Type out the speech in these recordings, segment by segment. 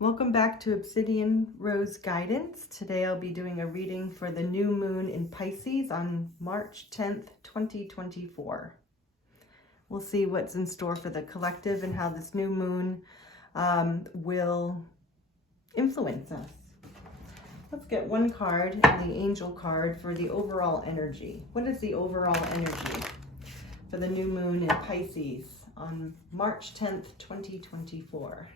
Welcome back to Obsidian Rose Guidance. Today I'll be doing a reading for the new moon in Pisces on March 10th, 2024. We'll see what's in store for the collective and how this new moon will influence us. Let's get one card, the angel card, for the overall energy. What is the overall energy for the new moon in Pisces on March 10th, 2024?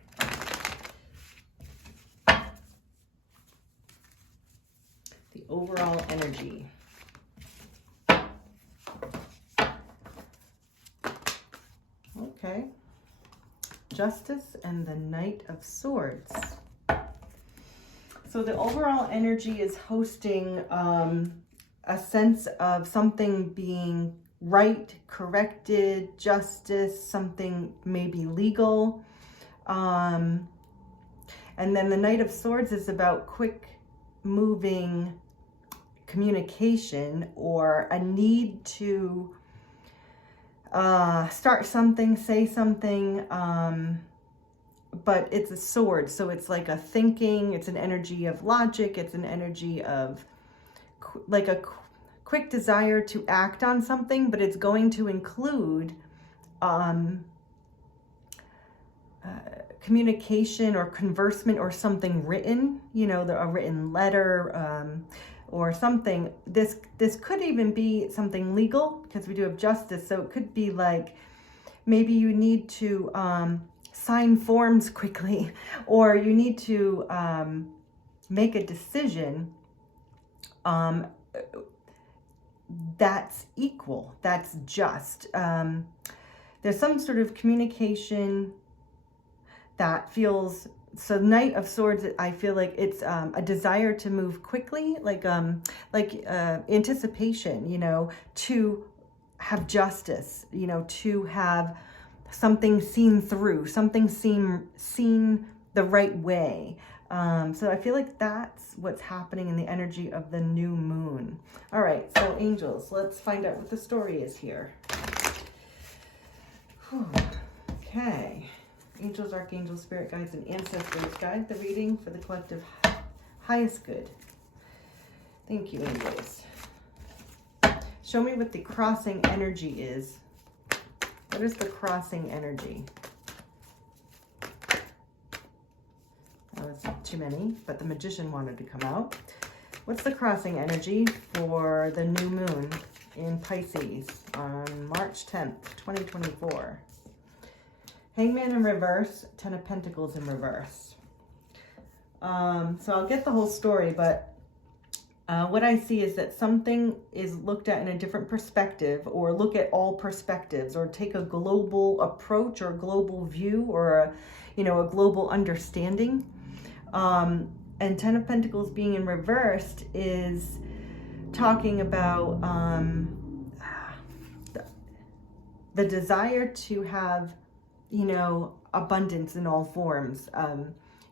The overall energy. Okay. Justice and the Knight of Swords. So the overall energy is hosting a sense of something being right, corrected, justice, something maybe legal. And then the Knight of Swords is about quick moving communication or a need to start something, say something, but it's a sword, so it's like a thinking, it's an energy of logic, it's an energy of like a quick desire to act on something, but it's going to include communication or conversement or something written, you know, a written letter or something. This could even be something legal because we do have justice. So it could be like maybe you need to sign forms quickly, or you need to make a decision that's equal, that's just. There's some sort of communication that feels, so Knight of Swords, I feel like it's a desire to move quickly, like anticipation, you know, to have justice, you know, to have something seen through, something seen the right way. So I feel like that's what's happening in the energy of the new moon. All right, so angels, let's find out what the story is here. Whew. Okay. Angels, archangels, spirit guides, and ancestors guide the reading for the collective highest good. Thank you, angels. Show me what the crossing energy is. What is the crossing energy? That was too many, but the magician wanted to come out. What's the crossing energy for the new moon in Pisces on March 10th, 2024? Hangman in reverse, Ten of Pentacles in reverse. So I'll get the whole story, but what I see is that something is looked at in a different perspective, or look at all perspectives, or take a global approach or global view, or a global understanding. And Ten of Pentacles being in reversed is talking about the desire to have, you know, abundance in all forms.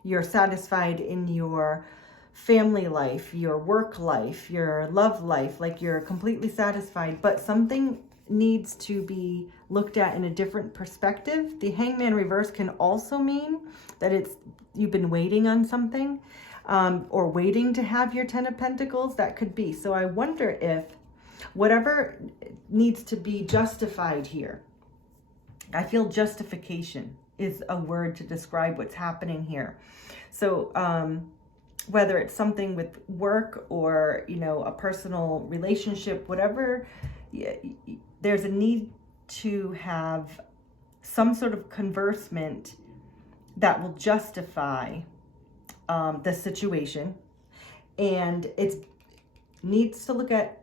You're satisfied in your family life, your work life, your love life, like you're completely satisfied, but something needs to be looked at in a different perspective. The Hangman reverse can also mean that you've been waiting on something, or waiting to have your Ten of Pentacles. That could be. So I wonder if whatever needs to be justified here, I feel justification is a word to describe what's happening here. So whether it's something with work or, you know, a personal relationship, whatever, there's a need to have some sort of conversement that will justify the situation. And it needs to look at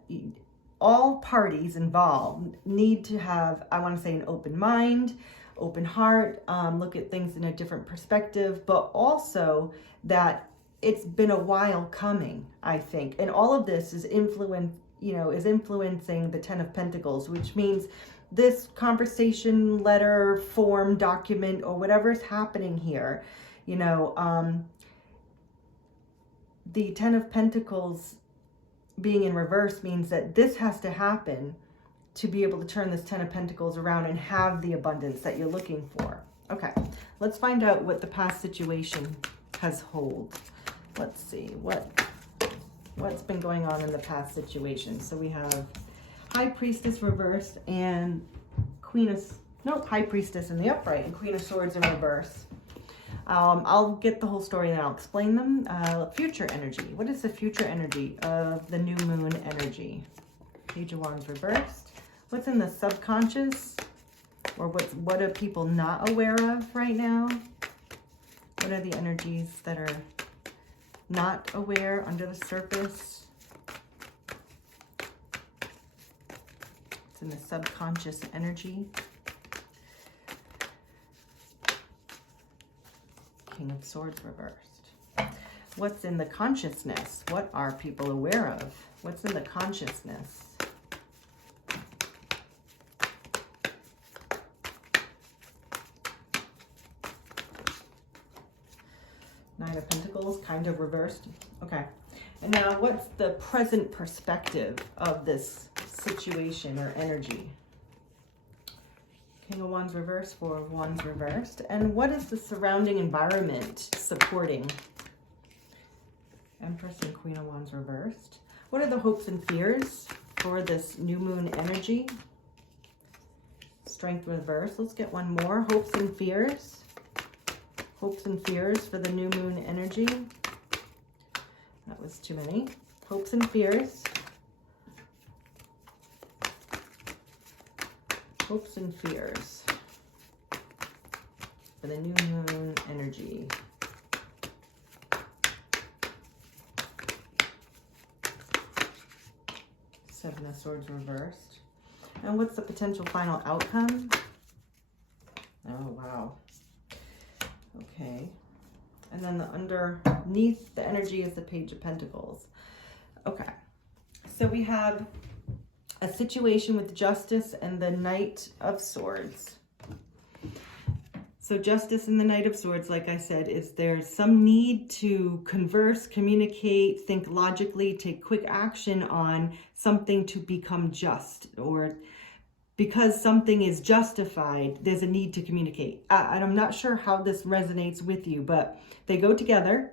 all parties involved need to have, I want to say, an open mind, open heart, look at things in a different perspective, but also that it's been a while coming, I think. And all of this is influencing the Ten of Pentacles, which means this conversation, letter, form, document, or whatever's happening here, you know, the Ten of Pentacles being in reverse means that this has to happen to be able to turn this Ten of Pentacles around and have the abundance that you're looking for. Okay, let's find out what the past situation has hold. Let's see what's been going on in the past situation. So we have High Priestess reversed and High Priestess in the upright and Queen of Swords in reverse. I'll get the whole story and I'll explain them. Future energy. What is the future energy of the new moon energy? Page of Wands reversed. What's in the subconscious? Or what are people not aware of right now? What are the energies that are not aware under the surface? It's in the subconscious energy. King of Swords reversed. What's in the consciousness? What are people aware of? What's in the consciousness? Nine of Pentacles, kind of reversed. Okay. And now what's the present perspective of this situation or energy? King of Wands reversed, Four of Wands reversed. And what is the surrounding environment supporting? Empress and Queen of Wands reversed. What are the hopes and fears for this new moon energy? Strength reversed. Let's get one more. Hopes and fears. Hopes and fears for the new moon energy. That was too many. Hopes and fears. Hopes and fears for the new moon energy. Seven of Swords reversed. And what's the potential final outcome? Oh, wow. Okay. And then underneath the energy is the Page of Pentacles. Okay. So we have a situation with Justice and the Knight of Swords. So Justice and the Knight of Swords, like I said, is there's some need to converse, communicate, think logically, take quick action on something to become just, or because something is justified, there's a need to communicate. And I'm not sure how this resonates with you, but they go together.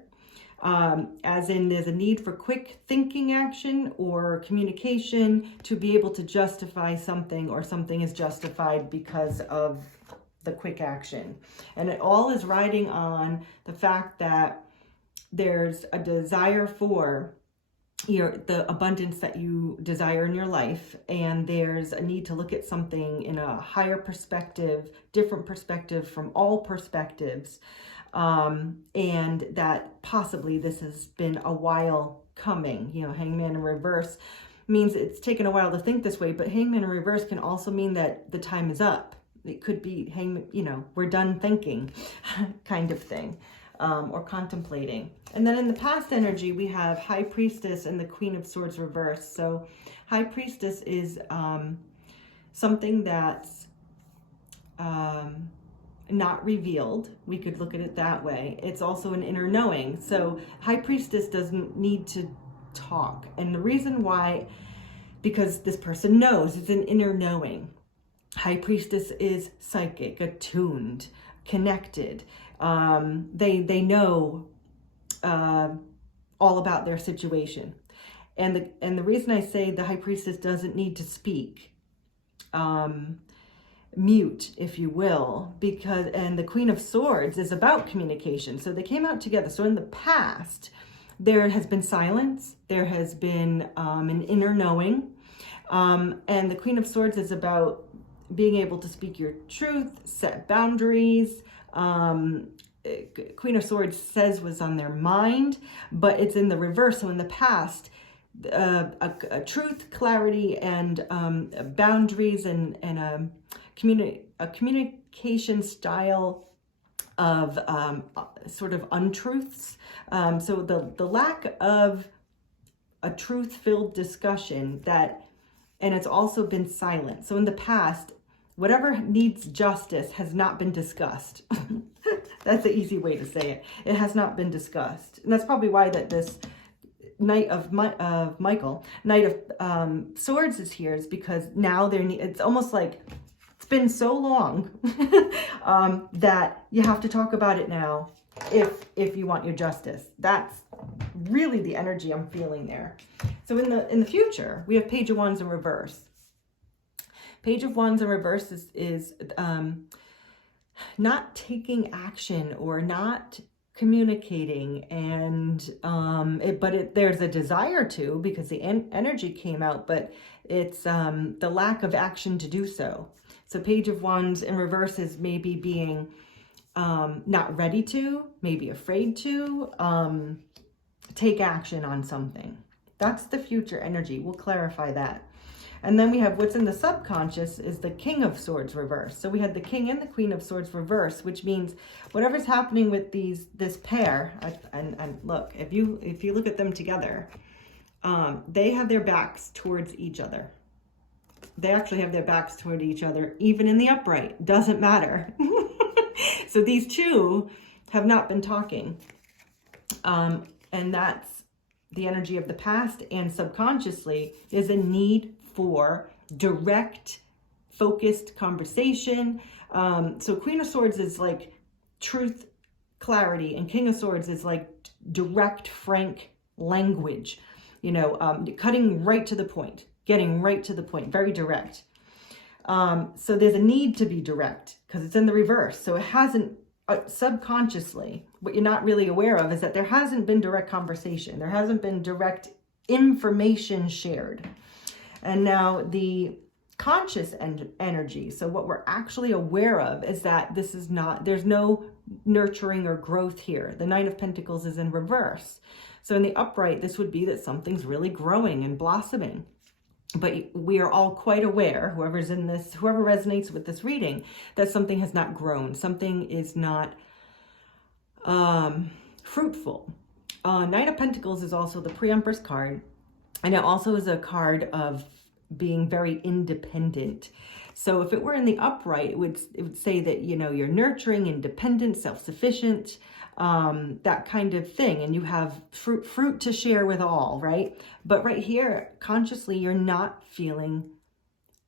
As in there's a need for quick thinking action or communication to be able to justify something, or something is justified because of the quick action. And it all is riding on the fact that there's a desire for the abundance that you desire in your life, and there's a need to look at something in a higher perspective, different perspective from all perspectives. And that possibly this has been a while coming. Hangman in reverse means it's taken a while to think this way, but Hangman in reverse can also mean that the time is up. It could be we're done thinking kind of thing, or contemplating. And then in the past energy, we have High Priestess and the Queen of Swords reversed. So High Priestess is something that's not revealed. We could look at it that way. It's also an inner knowing. So High Priestess doesn't need to talk. And the reason why, because this person knows, it's an inner knowing. High Priestess is psychic, attuned, connected. They know all about their situation. And the reason I say the High Priestess doesn't need to speak, mute, if you will, and the Queen of Swords is about communication. So they came out together. So in the past, there has been silence. There has been an inner knowing. And the Queen of Swords is about being able to speak your truth, set boundaries. Queen of Swords says what's on their mind, but it's in the reverse. So in the past, a truth, clarity, and boundaries, and a communication style of sort of untruths. So the lack of a truth-filled discussion and it's also been silent. So in the past, whatever needs justice has not been discussed. That's the easy way to say it. It has not been discussed. And that's probably why that this Knight of Swords is here, is because now it's almost like it's been so long that you have to talk about it now. if you want your justice. That's really the energy I'm feeling there. So in the future, we have Page of Wands in reverse. Page of Wands in reverse is not taking action or not communicating, and there's a desire to, because the energy came out, but it's the lack of action to do so. So Page of Wands in reverse is maybe being not ready to, maybe afraid to take action on something. That's the future energy. We'll clarify that. And then we have what's in the subconscious is the King of Swords reverse. So we had the King and the Queen of Swords reverse, which means whatever's happening with this pair, and look, if you look at them together, they have their backs towards each other. They actually have their backs toward each other, even in the upright. Doesn't matter. So these two have not been talking. And that's the energy of the past, and subconsciously is a need for direct, focused conversation. So Queen of Swords is like truth, clarity, and King of Swords is like direct, frank language, cutting right to the point, getting right to the point, very direct. So there's a need to be direct because it's in the reverse. So it hasn't, subconsciously, what you're not really aware of is that there hasn't been direct conversation. There hasn't been direct information shared. And now the conscious energy, so what we're actually aware of is that this is not, there's no nurturing or growth here. The Knight of Pentacles is in reverse. So in the upright, this would be that something's really growing and blossoming. But we are all quite aware, whoever resonates with this reading, that something has not grown. Something is not fruitful. Knight of Pentacles is also the pre-Empress card. And it also is a card of being very independent. So if it were in the upright, it would say that, you're nurturing, independent, self-sufficient, that kind of thing. And you have fruit to share with all, right? But right here, consciously, you're not feeling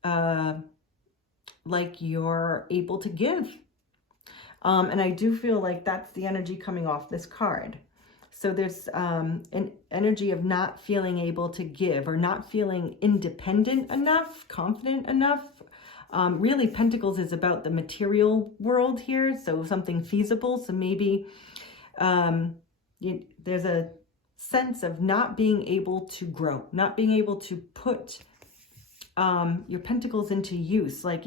like you're able to give. And I do feel like that's the energy coming off this card. So there's an energy of not feeling able to give, or not feeling independent enough, confident enough. Really, Pentacles is about the material world here, so something feasible. So maybe there's a sense of not being able to grow, not being able to put your Pentacles into use. Like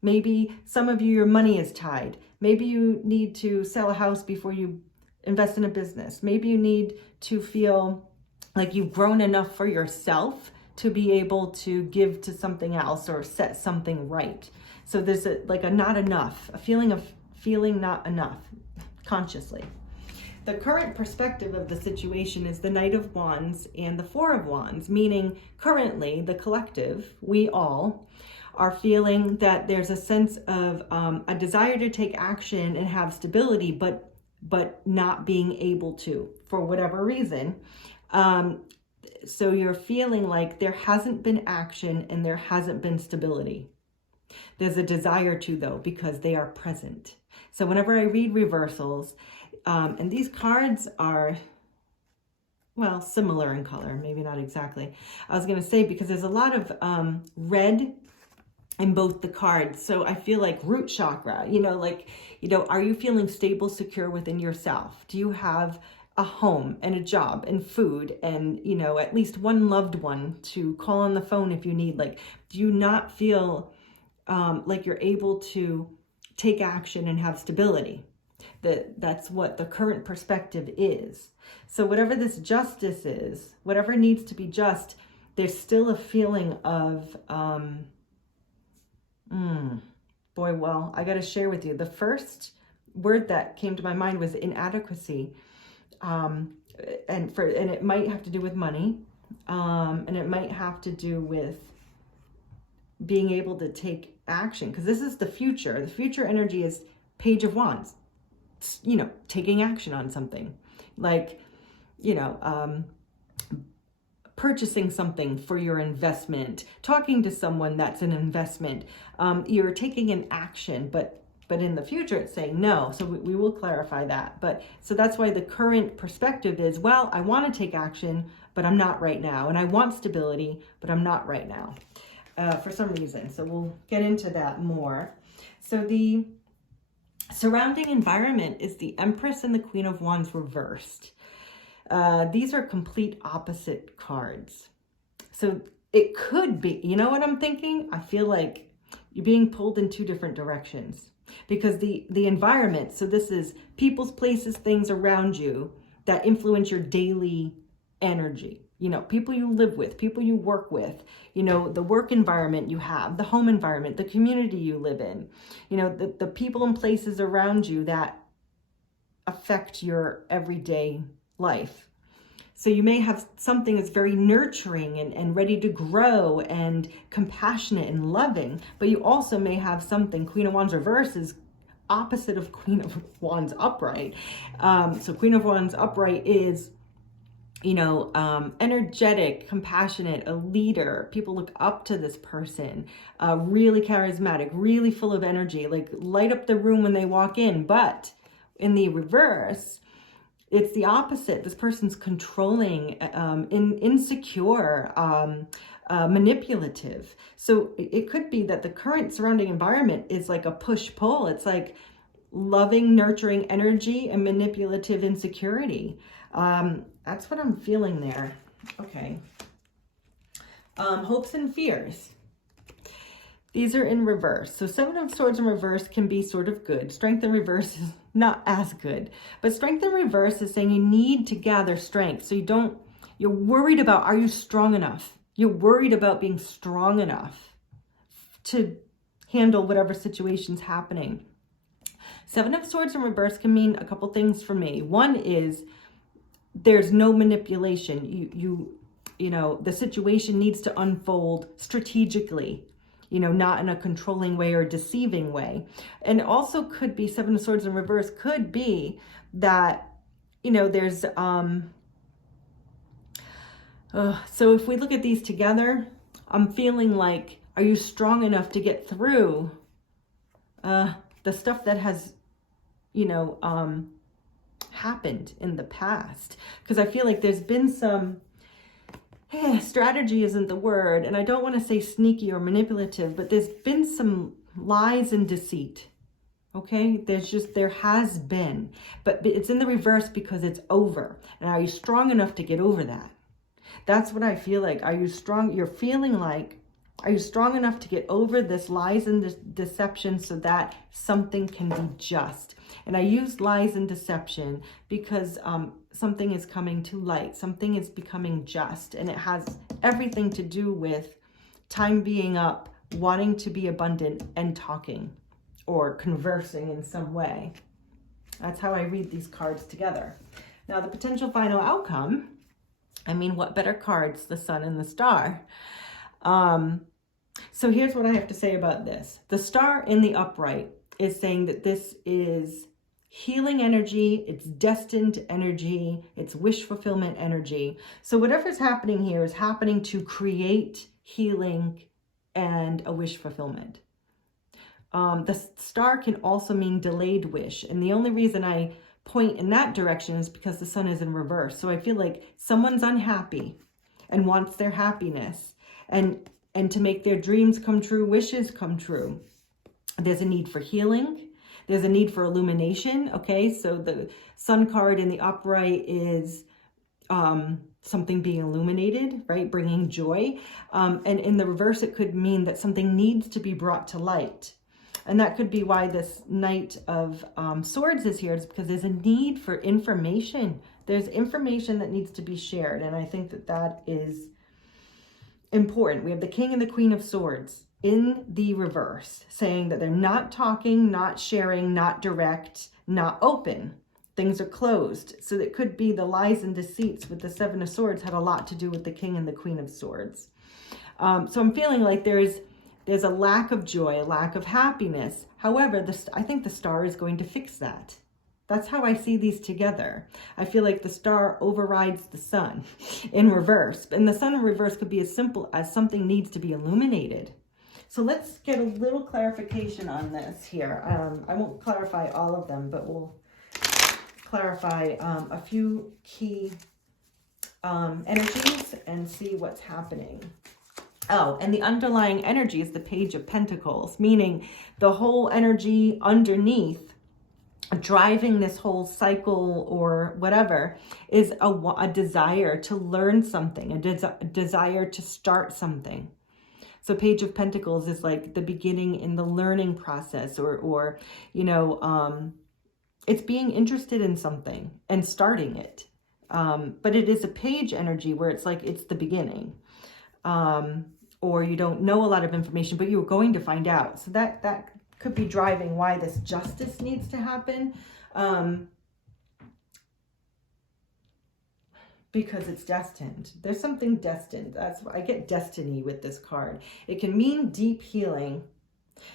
maybe some of you, your money is tied. Maybe you need to sell a house before you invest in a business. Maybe you need to feel like you've grown enough for yourself to be able to give to something else or set something right. So there's a not enough, a feeling of feeling not enough consciously. The current perspective of the situation is the Knight of Wands and the Four of Wands, meaning currently the collective, we all, are feeling that there's a sense of a desire to take action and have stability, but not being able to, for whatever reason. So you're feeling like there hasn't been action and there hasn't been stability. There's a desire to, though, because they are present. So whenever I read reversals, and these cards are, well, similar in color, maybe not exactly. I was going to say, because there's a lot of red in both the cards. So I feel like root chakra, are you feeling stable, secure within yourself? Do you have a home and a job and food and, at least one loved one to call on the phone if you need? Like, do you not feel like you're able to take action and have stability? That's what the current perspective is. So whatever this justice is, whatever needs to be just, there's still a feeling of, well, I got to share with you. The first word that came to my mind was inadequacy. And it might have to do with money. And it might have to do with being able to take action, because this is the future. The future energy is Page of Wands, taking action on something, like, purchasing something for your investment, talking to someone that's an investment. You're taking an action, but But in the future, it's saying no. So we will clarify that. But so that's why the current perspective is, well, I want to take action, but I'm not right now. And I want stability, but I'm not right now for some reason. So we'll get into that more. So the surrounding environment is the Empress and the Queen of Wands reversed. These are complete opposite cards. So it could be, you know what I'm thinking? I feel like you're being pulled in two different directions. Because the environment, so this is people's, places, things around you that influence your daily energy. You know, people you live with, people you work with, you know, the work environment you have, the home environment, the community you live in, you know, the people and places around you that affect your everyday life. So you may have something that's very nurturing and ready to grow and compassionate and loving, but you also may have something, Queen of Wands reverse is opposite of Queen of Wands upright. So Queen of Wands upright is, you know, energetic, compassionate, a leader. People look up to this person, really charismatic, really full of energy, like light up the room when they walk in. But in the reverse, it's the opposite. This person's controlling, insecure, manipulative. So it could be that the current surrounding environment is like a push-pull. It's like loving, nurturing energy and manipulative insecurity. That's what I'm feeling there. Okay. Hopes and fears. These are in reverse. So Seven of Swords in reverse can be sort of good. Strength in reverse is not as good. But Strength in reverse is saying you need to gather strength. So you're worried about, are you strong enough? You're worried about being strong enough to handle whatever situation's happening. Seven of Swords in reverse can mean a couple things for me. One is there's no manipulation. You know, the situation needs to unfold strategically, you know, not in a controlling way or deceiving way. And also could be, Seven of Swords in reverse could be that, you know, there's, so if we look at these together, I'm feeling like, are you strong enough to get through the stuff that has, you know, happened in the past? Because I feel like there's been some, strategy isn't the word, and I don't want to say sneaky or manipulative, but there's been some lies and deceit. Okay, there has been, but it's in the reverse because it's over. And are you strong enough to get over that? That's what I feel like. Are you strong? You're feeling like, are you strong enough to get over this lies and this deception so that something can be just? And I use lies and deception because something is coming to light. Something is becoming just. And it has everything to do with time being up, wanting to be abundant, and talking or conversing in some way. That's how I read these cards together. Now, the potential final outcome, I mean, what better cards? The Sun and the Star. So here's what I have to say about this. The Star in the upright is saying that this is healing energy, it's destined energy, it's wish fulfillment energy. So whatever's happening here is happening to create healing and a wish fulfillment. The Star can also mean delayed wish. And the only reason I point in that direction is because the Sun is in reverse. So I feel like someone's unhappy and wants their happiness and to make their dreams come true, wishes come true. There's a need for healing. There's a need for illumination. Okay, so the Sun card in the upright is something being illuminated, right? Bringing joy. And in the reverse, it could mean that something needs to be brought to light. And that could be why this Knight of Swords is here, is because there's a need for information. There's information that needs to be shared. And I think that that is important. We have the King and the Queen of Swords in the reverse, saying that they're not talking, not sharing, not direct, not open. Things are closed. So it could be the lies and deceits with the Seven of Swords had a lot to do with the King and the Queen of Swords. So I'm feeling like there's a lack of joy, a lack of happiness. However, I think the Star is going to fix that. That's how I see these together. I feel like the Star overrides the Sun in reverse. And the Sun in reverse could be as simple as something needs to be illuminated. So let's get a little clarification on this here. I won't clarify all of them, but we'll clarify a few key energies and see what's happening. Oh, and the underlying energy is the Page of Pentacles, meaning the whole energy underneath driving this whole cycle or whatever is a desire to learn something, a desire to start something. So Page of Pentacles is like the beginning in the learning process, or you know, it's being interested in something and starting it. But it is a page energy where it's like it's the beginning. Or you don't know a lot of information, but you're going to find out. So that could be driving why this justice needs to happen. Because it's destined. There's something destined. That's why I get destiny with this card. It can mean deep healing.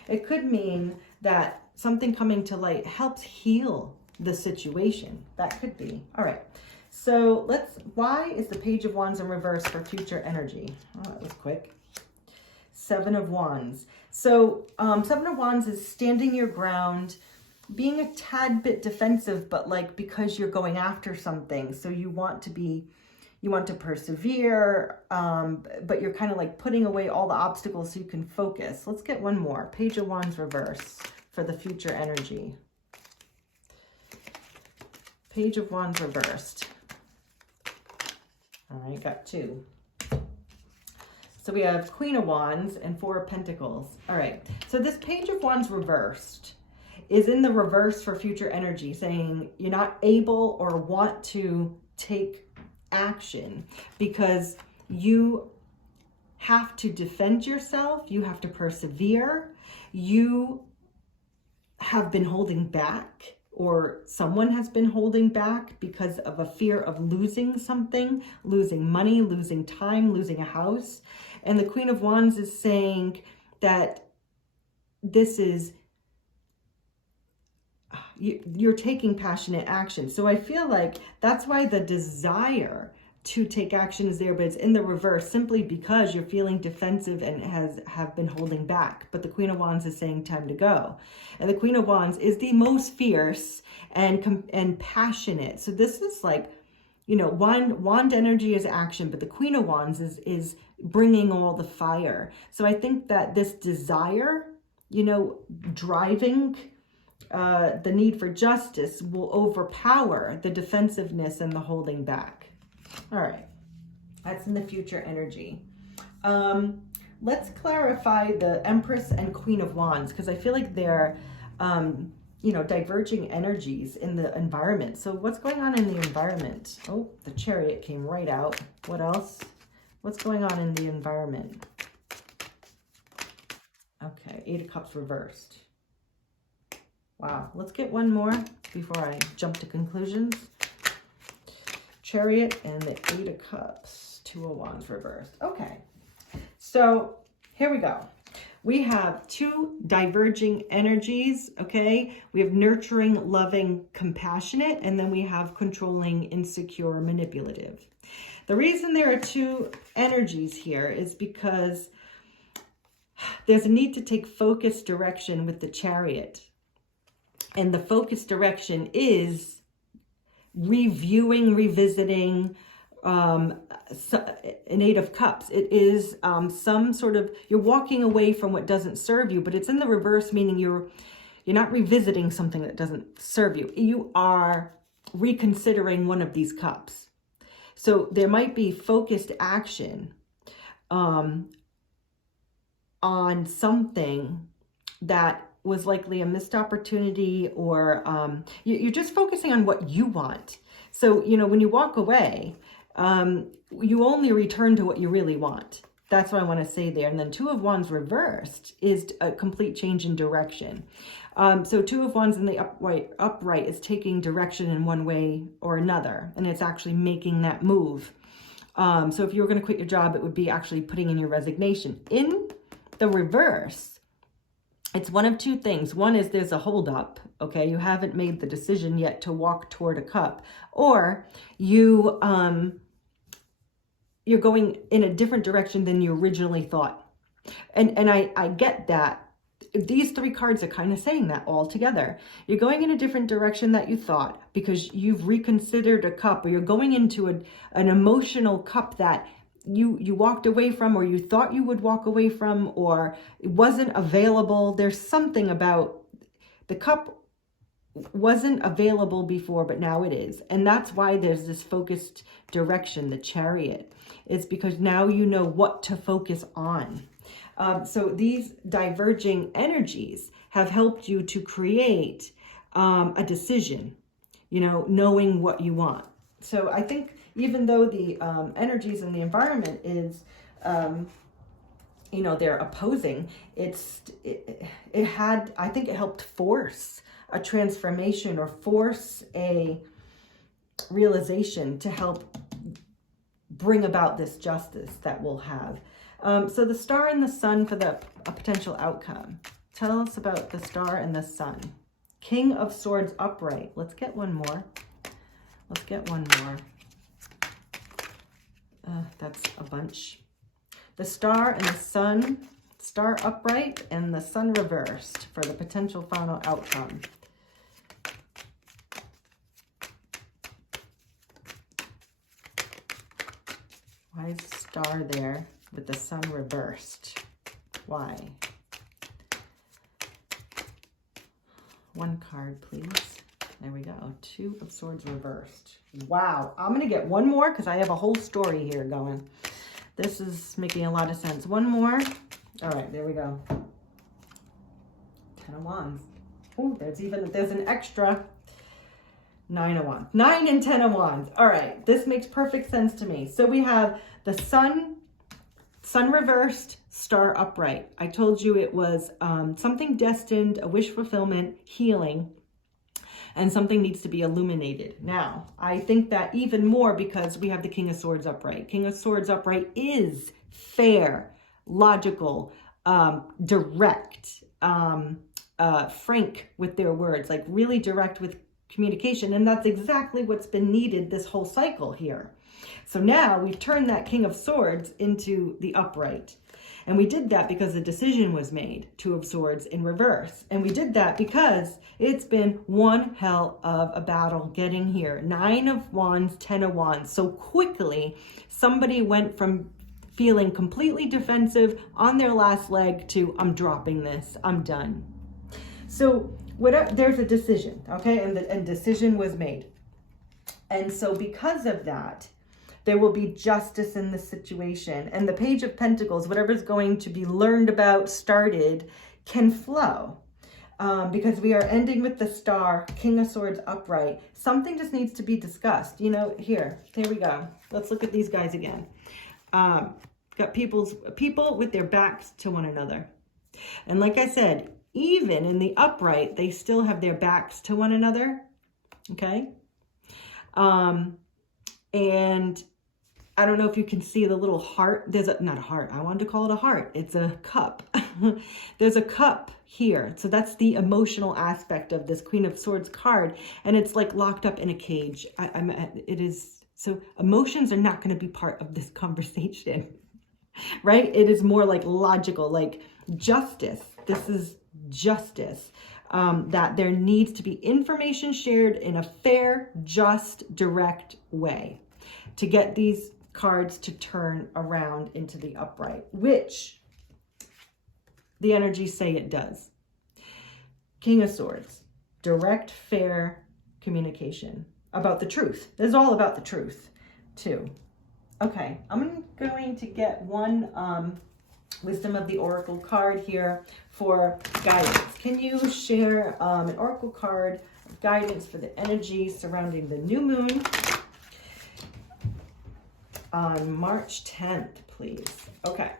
It could mean that something coming to light helps heal the situation. That could be. All right. So why is the Page of Wands in reverse for future energy? Oh, that was quick. Seven of Wands. So Seven of Wands is standing your ground, being a tad bit defensive, but like because you're going after something. So you want to persevere, but you're kind of like putting away all the obstacles so you can focus. Let's get one more. Page of Wands reverse for the future energy. Page of Wands reversed. All right, got two. So we have Queen of Wands and Four of Pentacles. All right, so this Page of Wands reversed is in the reverse for future energy, saying you're not able or want to take action because you have to defend yourself, you have to persevere, you have been holding back, or someone has been holding back because of a fear of losing something, losing money, losing time, losing a house. And the Queen of Wands is saying that this is, you're taking passionate action. So I feel like that's why the desire to take action is there, but it's in the reverse simply because you're feeling defensive and have been holding back. But the Queen of Wands is saying time to go. And the Queen of Wands is the most fierce and passionate. So this is like, you know, wand energy is action, but the Queen of Wands is bringing all the fire. So I think that this desire, you know, driving the need for justice will overpower the defensiveness and the holding back. All right, that's in the future energy. Let's clarify the Empress and Queen of Wands, because I feel like they're, you know, diverging energies in the environment. So what's going on in the environment? Oh, the Chariot came right out. What else? What's going on in the environment? Okay, Eight of Cups reversed. Wow, let's get one more before I jump to conclusions. Chariot and the Eight of Cups, Two of Wands reversed. Okay, so here we go. We have two diverging energies, okay? We have nurturing, loving, compassionate, and then we have controlling, insecure, manipulative. The reason there are two energies here is because there's a need to take focused direction with the Chariot. And the focused direction is reviewing, revisiting, an Eight of Cups. It is some sort of, you're walking away from what doesn't serve you, but it's in the reverse, meaning you're not revisiting something that doesn't serve you. You are reconsidering one of these cups. So there might be focused action on something that was likely a missed opportunity, or you're just focusing on what you want. So, you know, when you walk away, you only return to what you really want. That's what I want to say there. And then Two of Wands reversed is a complete change in direction. So Two of Wands in the upright is taking direction in one way or another, and it's actually making that move. So if you were going to quit your job, it would be actually putting in your resignation. In the reverse, it's one of two things. One is there's a holdup, okay? You haven't made the decision yet to walk toward a cup, or you're going in a different direction than you originally thought. And I get that. These three cards are kind of saying that all together. You're going in a different direction that you thought because you've reconsidered a cup, or you're going into an emotional cup that you walked away from, or you thought you would walk away from, or it wasn't available. There's something about the cup wasn't available before, but now it is. And that's why there's this focused direction, the Chariot. It's because now you know what to focus on. So these diverging energies have helped you to create a decision, you know, knowing what you want. So I think even though the energies in the environment is, you know, they're opposing, I think it helped force a transformation or force a realization to help bring about this justice that we'll have. So the star and the sun for a potential outcome. Tell us about the star and the sun. King of Swords upright. Let's get one more. Let's get one more. That's a bunch. The star and the sun. Star upright and the sun reversed for the potential final outcome. Why is the star there with the sun reversed? Why? One card, please. There we go. Two of Swords reversed. Wow. I'm going to get one more because I have a whole story here going. This is making a lot of sense. One more. All right, there we go. 10 of Wands. Oh, there's an extra 9 of Wands. 9 and 10 of Wands. All right, this makes perfect sense to me. So we have the sun reversed, star upright. I told you it was something destined, a wish fulfillment, healing, and something needs to be illuminated. Now, I think that even more because we have the King of Swords upright. King of Swords upright is fair, logical, direct, frank with their words, like really direct with communication. And that's exactly what's been needed this whole cycle here. So now we've turned that King of Swords into the upright. And we did that because a decision was made, Two of Swords in reverse. And we did that because it's been one hell of a battle getting here. 9 of Wands, 10 of Wands. So quickly, somebody went from feeling completely defensive on their last leg to, I'm dropping this, I'm done. So there's a decision, okay? And decision was made. And so because of that, there will be justice in the situation. And the Page of Pentacles, whatever's going to be learned about, started, can flow. Because we are ending with the star, King of Swords upright. Something just needs to be discussed. You know, here we go. Let's look at these guys again. Got people with their backs to one another. And like I said, even in the upright, they still have their backs to one another. Okay? And I don't know if you can see the little heart. Not a heart. I wanted to call it a heart. It's a cup. There's a cup here. So that's the emotional aspect of this Queen of Swords card. And it's like locked up in a cage. So emotions are not going to be part of this conversation, right? It is more like logical, like justice. This is justice. That there needs to be information shared in a fair, just, direct way to get these cards to turn around into the upright, which the energies say it does. King of Swords, direct, fair communication about the truth. This is all about the truth, too. Okay, I'm going to get one Wisdom of the Oracle card here for guidance. Can you share an Oracle card of guidance for the energy surrounding the new moon on March 10th, please? Okay.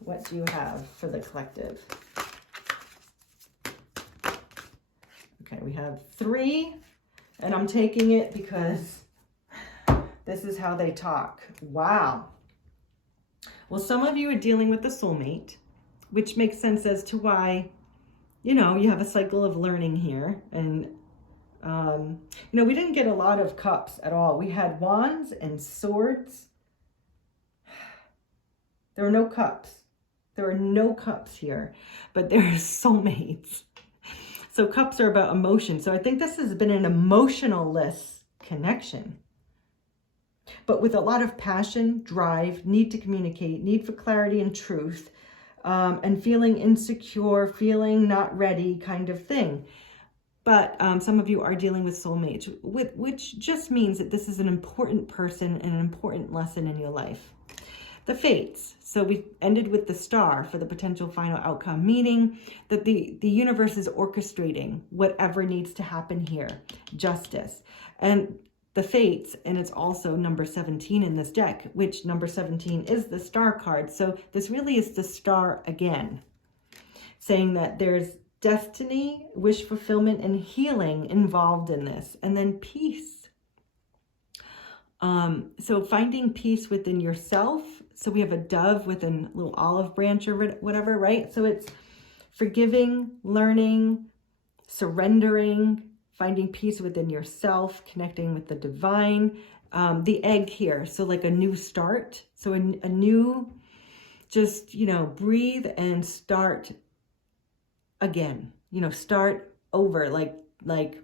What do you have for the collective? Okay, we have 3, and I'm taking it because this is how they talk. Wow. Well, some of you are dealing with the soulmate, which makes sense as to why, you know, you have a cycle of learning here. And, you know, we didn't get a lot of cups at all. We had wands and swords. There were no cups. There are no cups here, but there are soulmates. So cups are about emotion. So I think this has been an emotionless connection, but with a lot of passion, drive, need to communicate, need for clarity and truth, and feeling insecure, feeling not ready kind of thing. But some of you are dealing with soulmates, which just means that this is an important person and an important lesson in your life. The fates. So we ended with the star for the potential final outcome, meaning that the universe is orchestrating whatever needs to happen here. Justice. And the fates, and it's also number 17 in this deck, which number 17 is the star card. So this really is the star again, saying that there's destiny, wish fulfillment, and healing involved in this. And then peace. So finding peace within yourself. So we have a dove with a little olive branch or whatever, right? So it's forgiving, learning, surrendering, finding peace within yourself, connecting with the divine. The egg here, so like a new start. So a new, just, you know, breathe and start again, you know, start over, like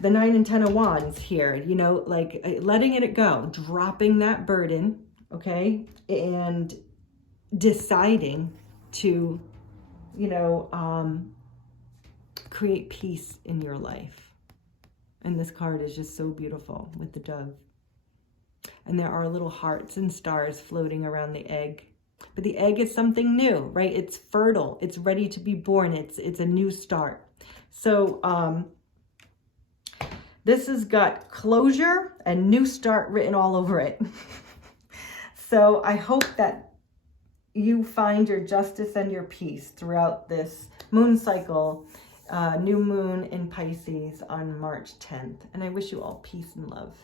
the 9 and 10 of wands here, you know, like letting it go, dropping that burden, okay, and deciding to, you know, create peace in your life. And this card is just so beautiful with the dove. And there are little hearts and stars floating around the egg. But the egg is something new, right? It's fertile. It's ready to be born. It's a new start. So this has got closure and new start written all over it. So I hope that you find your justice and your peace throughout this moon cycle, new moon in Pisces on March 10th. And I wish you all peace and love.